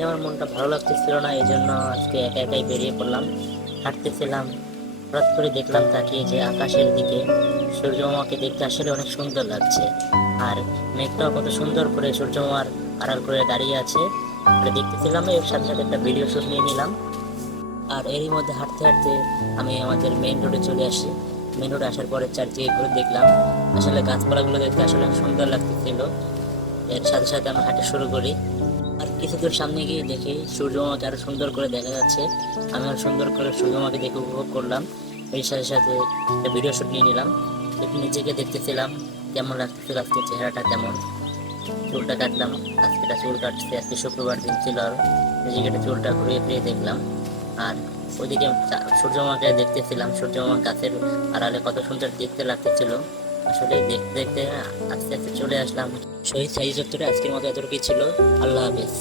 আজকে আমার মনটা ভালো লাগতেছিল না, এই জন্য আজকে একা একাই বেরিয়ে পড়লাম। হাঁটতেছিলাম, হঠাৎ করে দেখলাম তাকিয়ে যে আকাশের দিকে সূর্যমামাকে দেখতে আসলে অনেক সুন্দর লাগছে। আর মেঘটাও কত সুন্দর করে সূর্যমামার আড়াল করে দাঁড়িয়ে আছে। এটা দেখতেছিলাম, এর সাথে সাথে একটা ভিডিও শুট নিয়ে নিলাম। আর এরই মধ্যে হাঁটতে হাঁটতে আমি আমাদের মেইন রোডে চলে আসি। মেইন রোডে আসার পরে চারদিকে ঘুরে দেখলাম, আসলে গাছপালাগুলো দেখতে আসলে অনেক সুন্দর লাগতেছিল। এর সাথে সাথে আমি হাঁটা শুরু করি। আর কিছু দূর সামনে গিয়ে দেখি সূর্যমামাকে আরো সুন্দর করে দেখা যাচ্ছে। আমি আরো সুন্দর করে সূর্যমামাকে দেখে উপভোগ করলাম। এর সাথে সাথে একটা ভিডিও শুট নিয়ে নিলাম। একটু নিজেকে দেখতেছিলাম কেমন লাগতেছিল, আজকে চেহারাটা কেমন। চুলটা কাটলাম, আজকে একটা চুল কাটছে, আজকে শুক্রবার দিন ছিল। আর নিজেকে একটা চুলটা ঘুরিয়ে ফিরিয়ে দেখলাম। আর ওইদিকে সূর্যমামাকে দেখতেছিলাম, সূর্যমামা গাছের আড়ালে কত সুন্দর দেখতে লাগতেছিল। আসলে দেখতে দেখতে আস্তে আস্তে চলে আসলাম শহীদ সাহি চত্বরে। আজকের মতো এতটুকুই ছিল। আল্লাহ হাফেজ।